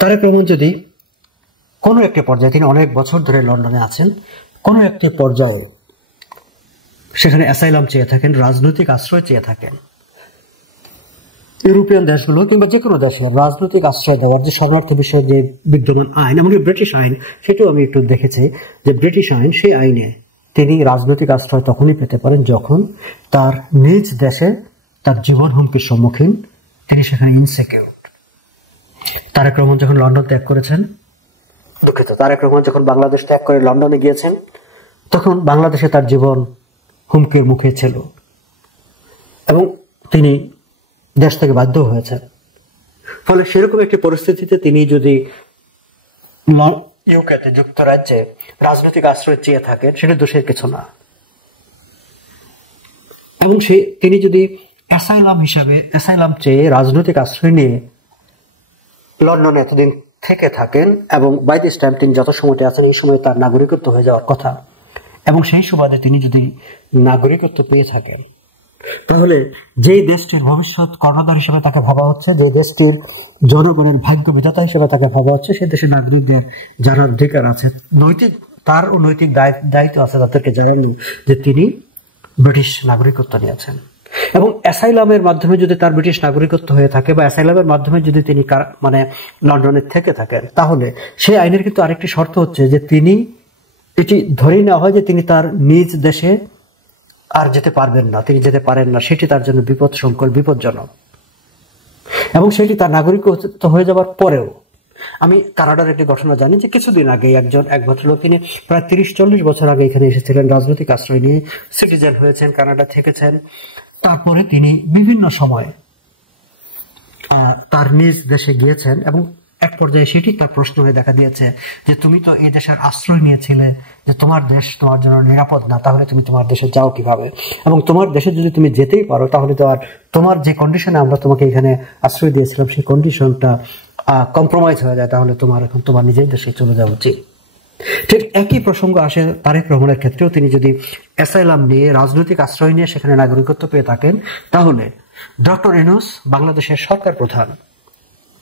তারেক রহমান যদি কোনো একটি পর্যায়ে, তিনি অনেক বছর ধরে লন্ডনে আছেন, কোনো একটি পর্যায়ে সেখানে অ্যাসাইলাম চেয়ে থাকেন, রাজনৈতিক আশ্রয় চেয়ে থাকেন, ইউরোপিয়ান দেশগুলো কিংবা যে কোনো দেশে রাজনৈতিক আশ্রয় দেওয়ার যে শরণার্থী বিষয়ে যে বিদ্যমান আইন, এমনকি ব্রিটিশ আইন, সেটাও আমি একটু দেখেছি যে ব্রিটিশ আইন, সেই আইনে তিনি রাজনৈতিক আশ্রয় তখনই পেতে পারেন যখন তার নিজ দেশে তার জীবন হুমকির সম্মুখীন, তিনি সেখানে ইনসিকিউর। তারেক রহমান যখন লন্ডন ত্যাগ করেছেন, তারেক রহমান যখন বাংলাদেশ ত্যাগ করে লন্ডনে গিয়েছেন, তখন বাংলাদেশে তার জীবন হুমকির মুখে ছিল এবং তিনি দেশ থেকে বাধ্য হয়েছেন। ফলে সেরকম একটি পরিস্থিতিতে তিনি যদি ইউকেতে, যুক্তরাজ্যে রাজনৈতিক আশ্রয় চেয়ে থাকেন, সেটা দোষের কিছু না। এবং তিনি যদি অ্যাসাইলাম চেয়ে রাজনৈতিক আশ্রয় নিয়ে লন্ডনে এতদিন থেকে থাকেন এবং বাই দিস টাইম তিনি যত সময়টা আছেন এই সময় তার নাগরিকত্ব হয়ে যাওয়ার কথা, এবং সেই সুবাদে তিনি যদি নাগরিকত্ব পেয়ে থাকেন, তাহলে যেই দেশটির ভবিষ্যৎ কর্ণধার হিসেবে তাকে ভাবা হচ্ছে, যে দেশটির জনগণের ভাগ্য বিধাতা হিসেবে তাকে ভাবা হচ্ছে, সেই দেশের নাগরিকদের জানার অধিকার আছে, তারও নৈতিক দায়িত্ব আছে তাদেরকে জানানো যে তিনি ব্রিটিশ নাগরিকত্ব নিয়েছেন। এবং অ্যাসাইলামের মাধ্যমে যদি তার ব্রিটিশ নাগরিকত্ব হয়ে থাকে বা অ্যাসাইলামের মাধ্যমে যদি তিনি লন্ডনে থেকে থাকেন, তাহলে সেই আইনের কিন্তু আরেকটি শর্ত হচ্ছে যে তিনি, এটি ধরেই নেওয়া হয় যে তিনি তার নিজ দেশে আর যেতে পারবেন না, তিনি যেতে পারেন না, সেটি তার জন্য বিপজ্জনক। এবং সেটি তার নাগরিকত্ব হয়ে যাবার পরেও, আমি কানাডার একটি ঘটনা জানি যে কিছুদিন আগে এক ভদ্রলোক, তিনি প্রায় 30-40 বছর আগে এখানে এসেছিলেন, রাজনৈতিক আশ্রয় নিয়ে সিটিজেন হয়েছেন, কানাডা থেকেছেন। তারপরে তিনি বিভিন্ন সময় তার নিজ দেশে গিয়েছেন এবং এক পর্যায়ে সেটি তার প্রশ্ন হয়ে দেখা দিয়েছে যে তুমি তো এই দেশের আশ্রয় নিয়েছিলে, যে তোমার দেশ তোমার জন্য নিরাপদ না, তাহলে তুমি তোমার দেশে যাও কিভাবে? এবং তোমার দেশে যদি তুমি যেতেই পারো, তাহলে তো আর তোমার যে কন্ডিশনে আমরা তোমাকে এখানে আশ্রয় দিয়েছিলাম, সেই কন্ডিশনটা কম্প্রোমাইজ হয়ে যায়, তাহলে তোমার নিজের দেশে চলে যাওয়া উচিত। ঠিক একই প্রসঙ্গ আসে তারেক রহমানের ক্ষেত্রেও। তিনি যদি অ্যাসাইলাম নিয়ে, রাজনৈতিক আশ্রয় নিয়ে সেখানে নাগরিকত্ব পেয়ে থাকেন, তাহলে ডক্টর ইউনূস বাংলাদেশের সরকার প্রধান,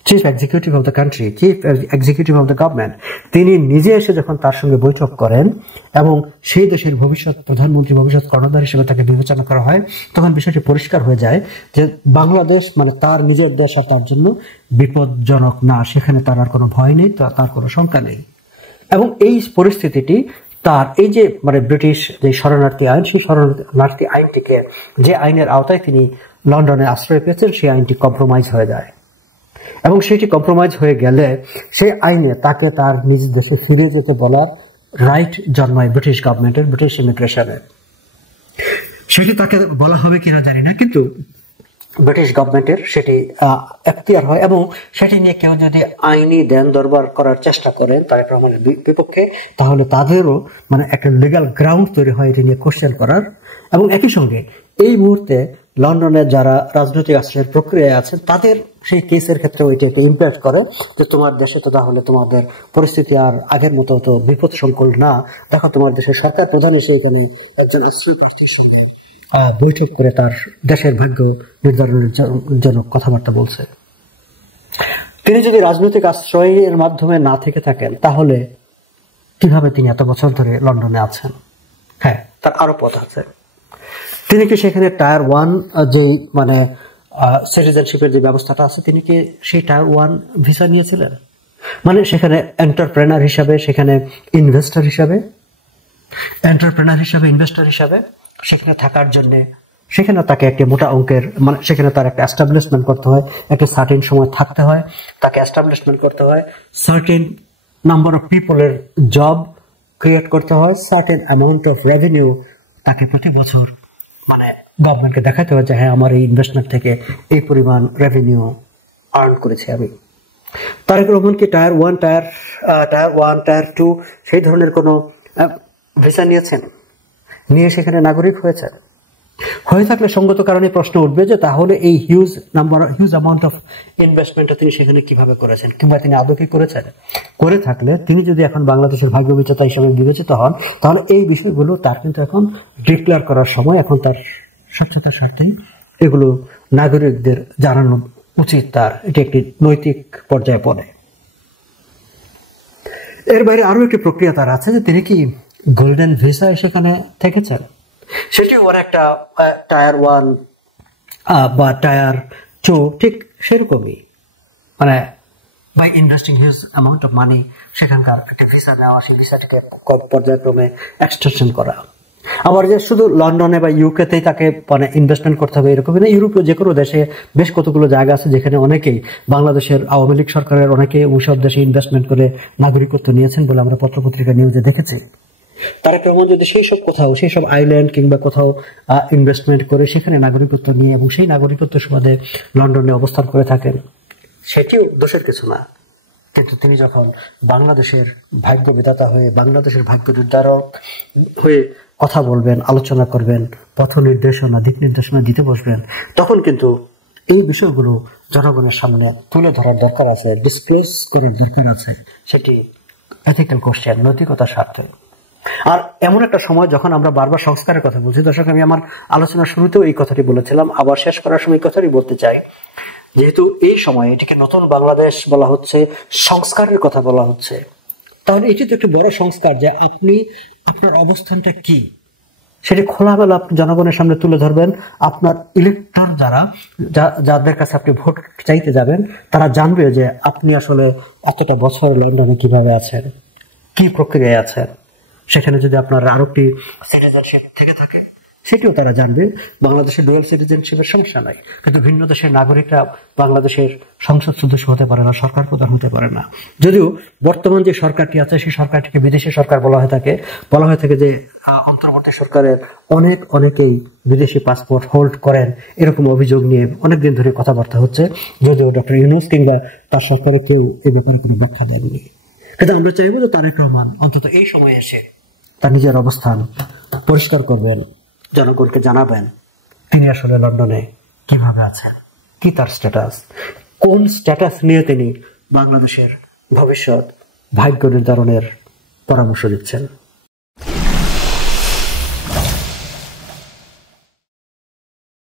chief executive of the country, chief executive of the government, তিনি নিজে এসে যখন তার সঙ্গে বৈঠক করেন এবং সেই দেশের ভবিষ্যৎ প্রধানমন্ত্রী, ভবিষ্যৎ কর্ণধার হিসেবে তাকে বিবেচনা করা হয়, তখন বিষয়টি পরিষ্কার হয়ে যায় যে বাংলাদেশ মানে তার নিজের দেশ আর তার জন্য বিপজ্জনক না, সেখানে তার আর কোনো ভয় নেই, তার কোনো শঙ্কা নেই। এবং এই পরিস্থিতিটি তার এই যে ব্রিটিশ যে শরণার্থী আইন, সেই শরণার্থী আইনটিকে, যে আইনের আওতায় তিনি লন্ডনে আশ্রয় পেয়েছেন, সেই আইনটি কম্প্রোমাইজ হয়ে যায়। এবং সেটি কম্প্রোমাইজ হয়ে গেলে সেই আইনে তাকে তার নিজ দেশে ফিরে যেতে বলার রাইট জন্মায় ব্রিটিশ গভর্নমেন্টের, ব্রিটিশ ইমিগ্রেশনের। সেটি তাকে বলা হবে কিনা জানি না, কিন্তু ব্রিটিশ গভর্নমেন্টের সেটি এখতিয়ার হয়। এবং সেটি নিয়ে কেউ যদি আইনি দেন দরবার করার চেষ্টা করেন তারেক রহমানের বিপক্ষে, তাহলে তাদেরও একটা লিগ্যাল গ্রাউন্ড তৈরি হয় এটি নিয়ে কোশ্চেন করার। এবং একই সঙ্গে এই মুহূর্তে লন্ডনে যারা রাজনৈতিক আশ্রয়ের প্রক্রিয়ায় আছেন, তাদের সেই কেসের ক্ষেত্রে ওইটাকে ইম্প্যাক্ট করে যে তোমার দেশে তো তাহলে তোমাদের পরিস্থিতি আর আগের মতো তো বিপদ সংকুল না, দেখো তোমার দেশের সরকার প্রধান এসে এখানে একজন আশ্রয় প্রার্থীর সঙ্গে বৈঠক করে তার দেশের ভাগ্য নির্ধারণের জন্য কথাবার্তা বলছে। তিনি যদি রাজনৈতিক আশ্রয়ের মাধ্যমে না থেকে থাকেন, তাহলে কিভাবে তিনি এত বছর ধরে লন্ডনে আছেন? হ্যাঁ, তার আরো পথ আছে। তিনি কি সেখানে টায়ার 1 যে সিটিজেনশিপের যে ব্যবস্থাটা আছে, তিনি কি সেই টায়ার 1 ভিসা নিয়েছিলেন? সেখানে এন্টারপ্রেনার হিসাবে, সেখানে ইনভেস্টর হিসাবে সেখানে থাকার জন্য সেখানে তাকে একটি মোটা অঙ্কের সেখানে তার একটা এস্টাবলিশমেন্ট করতে হয়, একটা সার্টেন সময় থাকতে হয়, তাকে এস্টাবলিশমেন্ট করতে হয়, সার্টেন নাম্বার অফ পিপলের জব ক্রিয়েট করতে হয়, সার্টেন অ্যামাউন্ট অফ রেভিনিউ তাকে প্রতি বছর গভর্নমেন্টকে দেখাতে হয় যে হ্যাঁ, আমার এই ইনভেস্টমেন্ট থেকে এই পরিমাণ রেভিনিউ আর্ন করেছি আমি। তারেক রহমান কি টায়ার 1, টায়ার 2 সেই ধরনের কোনো ভিসা নিয়েছেন? নিয়ে সেখানে নাগরিক হয়েছে? হয়ে থাকলে সঙ্গত কারণে প্রশ্ন উঠবে যে তাহলে এই হিউজ অ্যামাউন্ট অফ ইনভেস্টমেন্টটা তিনি সেখানে কিভাবে করেছেন, কিংবা তিনি আদৌ কি করেছেন? করে থাকলে তিনি যদি এখন বাংলাদেশের ভাগ্য বিধাতা হিসেবে বিবেচিত হন, তাহলে এই বিষয়গুলো তার কিন্তু এখন ডিক্লেয়ার করার সময়, এখন তার স্বচ্ছতার স্বার্থেই এগুলো নাগরিকদের জানানো উচিত তার। এটি একটি নৈতিক পর্যায়ে পড়ে। এর বাইরে আরো একটি প্রক্রিয়া তার আছে যে তিনি কি গোল্ডেন ভিসায় সেখানে থেকেছেন, সেটি ওর একটা টায়ার 1 বা টায়ার 2 ঠিক সেরকমই, মানে by investing huge amount of money সেখানকার একটি ভিসা নেওয়া, সেই ভিসাটিকে পর্যায়ক্রমে এক্সটেনশন করা। আবার যে শুধু লন্ডনে বা ইউকেতেই তাকে মানে ইনভেস্টমেন্ট করতে হবে এরকম না, ইউরোপীয় যে কোনো দেশে বেশ কতগুলো জায়গা আছে যেখানে অনেকেই বাংলাদেশের আওয়ামী লীগ সরকারের অনেকে ওইসব দেশে ইনভেস্টমেন্ট করে নাগরিকত্ব নিয়েছেন বলে আমরা পত্রপত্রিকা নিউজে দেখেছি। তারেক রহমান যদি সেই সব কোথাও, সেই সব আইল্যান্ড কিংবা কোথাও ইনভেস্টমেন্ট করে সেখানে নাগরিকত্ব নিয়ে এবং সেই নাগরিকত্ব সুবাদে লন্ডনে অবস্থান করে থাকেন, সেটিও দোষের কিছু না। কিন্তু তিনি যখন বাংলাদেশের ভাগ্য বিধাতা হয়ে, বাংলাদেশের ভাগ্য নির্ধারক হয়ে কথা বলবেন, আলোচনা করবেন, পথ নির্দেশনা, দিক নির্দেশনা দিতে বসবেন, তখন কিন্তু এই বিষয়গুলো জনগণের সামনে তুলে ধরার দরকার আছে, ডিসক্লোজ করার দরকার আছে, সেটি এথিক্যাল কোশ্চেন, নৈতিকতার স্বার্থে। আর এমন একটা সময় যখন আমরা বারবার সংস্কারের কথা বলছি, দর্শক আমি আমার আলোচনার শুরুতেও এই কথাটি বলেছিলাম, আবার শেষ করার সময় এই কথাটি বলতে চাই, যেহেতু এই সময় এটিকে নতুন বাংলাদেশ বলা হচ্ছে, সংস্কারের কথা বলা হচ্ছে, তাহলে এটি তো একটি বড় সংস্কার যে আপনি আপনার অবস্থানটা কি সেটি খোলামেলা আপনি জনগণের সামনে তুলে ধরবেন। আপনার ইলেক্টর যাদের কাছে আপনি ভোট চাইতে যাবেন তারা জানবে যে আপনি আসলে এতটা বছর লন্ডনে কিভাবে আছেন, কি প্রক্রিয়ায় আছেন। সেখানে যদি আপনার আরো একটি সিটিজেনশিপ থেকে থাকে সেটিও তারা জানবে। বাংলাদেশের ডুয়াল সিটিজেনশিপের সমস্যা নাই, কিন্তু ভিন্ন দেশের নাগরিকরা বাংলাদেশের সংসদ সদস্য হতে পারে না, সরকার প্রধান হতে পারে না। যদিও বর্তমান যে সরকারটি আছে সেই সরকারটিকে বিদেশি সরকার বলা হয়ে থাকে যে অন্তর্বর্তী সরকারের অনেকেই বিদেশি পাসপোর্ট হোল্ড করেন, এরকম অভিযোগ নিয়ে অনেকদিন ধরে কথাবার্তা হচ্ছে, যদিও ডক্টর ইউনূস কিংবা তার সরকারে কেউ এ ব্যাপারে কোনো ব্যাখ্যা দেননি। কিন্তু আমরা চাইবো যে তারেক রহমান অন্তত এই সময়ে এসে তার নিজের অবস্থান পরিষ্কার করবেন, জনগণকে জানাবেন তিনি আসলে লন্ডনে কিভাবে আছেন, কি তার স্ট্যাটাস, কোন স্ট্যাটাস নিয়ে তিনি বাংলাদেশের ভবিষ্যৎ ভাগ্য নির্ধারণের পরামর্শ দিচ্ছেন।